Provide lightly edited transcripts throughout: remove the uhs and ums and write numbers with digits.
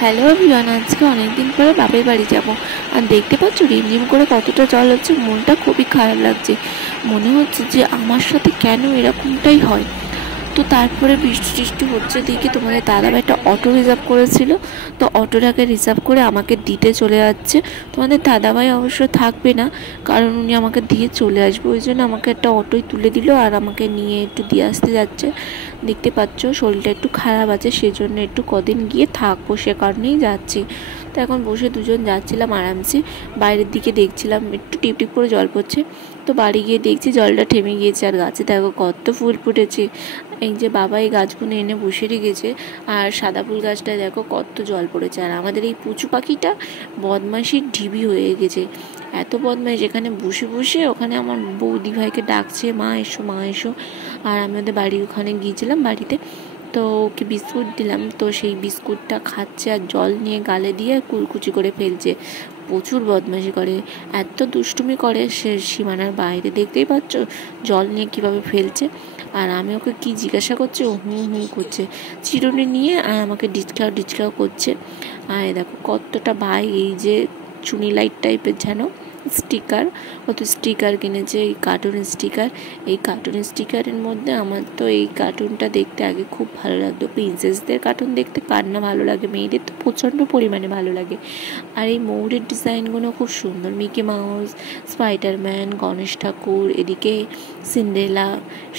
Hello everyone, আজকে অনেকদিন পরে বাপের বাড়ি যাব। আর দেখতে পাচ্ছ রিমঝিম করে কতটা জল হচ্ছে। মনটা খুবই খারাপ লাগছে। মনে হচ্ছে যে আমার সাথে কেন এরকমটাই হয়। তো তারপরে বৃষ্টি টিষ্টি হচ্ছে দেখি তোমাদের দাদাভাই একটা অটো রিজার্ভ করেছিল। তো অটোটাকে রিজার্ভ করে আমাকে দিতে চলে যাচ্ছে। তোমাদের দাদাভাই অবশ্য থাকবে না, কারণ উনি আমাকে দিয়ে চলে আসবে। ওই জন্য আমাকে একটা অটোই তুলে দিল আর আমাকে নিয়ে একটু দিয়ে আসতে যাচ্ছে। দেখতে পাচ্ছ শরীরটা একটু খারাপ আছে, সেজন্য একটু কদিন গিয়ে থাকবো, সে কারণেই যাচ্ছি। তো এখন বসে দুজন যাচ্ছিলাম আরামসে। বাইরের দিকে দেখছিলাম একটু টিপ টিপ করে জল পড়ছে। তো বাড়ি গিয়ে দেখছি জলটা থেমে গিয়েছে। আর গাছে দেখো কত ফুল ফুটেছে। এই যে বাবা এই গাছগুলো এনে বসে রেখেছে। আর সাদা ফুল গাছটায় দেখো কত জল পড়েছে। আর আমাদের এই পুচু পাখিটা বদমাশির ঢিবি হয়ে গেছে। এত বদমাইশ, এখানে বসে বসে ওখানে আমার বৌদি ভাইকে ডাকছে, মা এসো মা এসো। আর আমি ওদের বাড়ির ওখানে গিয়েছিলাম বাড়িতে। তো ওকে বিস্কুট দিলাম, তো সেই বিস্কুটটা খাচ্ছে আর জল নিয়ে গালে দিয়ে কুলকুচি করে ফেলছে। প্রচুর বদমাশি করে, এত দুষ্টুমি করে সে সীমানার বাইরে। দেখতেই পাচ্ছ জল নিয়ে কিভাবে ফেলছে। আর আমি ওকে কি জিজ্ঞাসা করছি, ও হুম হুম করছে চিরুনি নিয়ে, আর আমাকে ডিচকাও ডিচকাও করছে। আর দেখো কতটা ভাই, এই যে চুনি লাইট টাইপের যেন স্টিকার, কত স্টিকার কিনেছে, এই কার্টুন স্টিকার। এই কার্টুন স্টিকারের মধ্যে আমার তো এই কার্টুনটা দেখতে আগে খুব ভালো লাগতো। প্রিন্সেসদের কার্টুন দেখতে কার না ভালো লাগে, মেয়েদের তো প্রচণ্ড পরিমাণে ভালো লাগে। আর এই ময়ূরের ডিজাইনগুলো খুব সুন্দর, মিকি মাউস, স্পাইডারম্যান, গণেশ ঠাকুর, এদিকে সিন্ড্রেলা,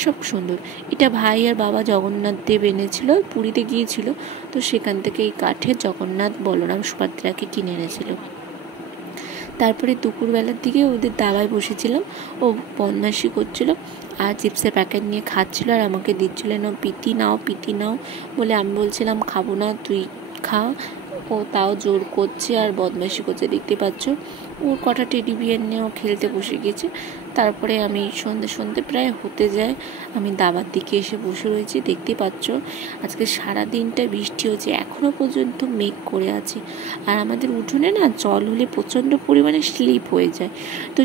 সব সুন্দর। এটা ভাই আর বাবা জগন্নাথ দেব এনেছিল, পুরীতে গিয়েছিল। তো সেখান থেকে এই কাঠের জগন্নাথ বলরাম সুভদ্রাকে কিনে এনেছিল। তারপরে দুপুরবেলার দিকে ওদের দাওয়ায় বসেছিলাম, ও বদমাইশি করছিল আর চিপসের প্যাকেট নিয়ে খাচ্ছিল আর আমাকে দিচ্ছিল, নাও পিতি নাও পিতি নাও বলে। আমি বলছিলাম খাবো না, তুই খা। ও তাও জোর করছে আর বদমাইশি করছে। দেখতে পাচ্ছ ওর কটা টেডি বিয়ার নিয়েও খেলতে বসে গেছে। তারপরে আমি সন্ধে সন্ধে প্রায় হতে যায়, আমি দাবার দিকে এসে বসে রয়েছি। দেখতে পাচ্ছ আজকে সারা দিনটা বৃষ্টি হচ্ছে, এখনও পর্যন্ত মেঘ করে আছে। আর আমাদের উঠোনে না জল হলে প্রচণ্ড পরিমাণে স্লিপ হয়ে যায়। তো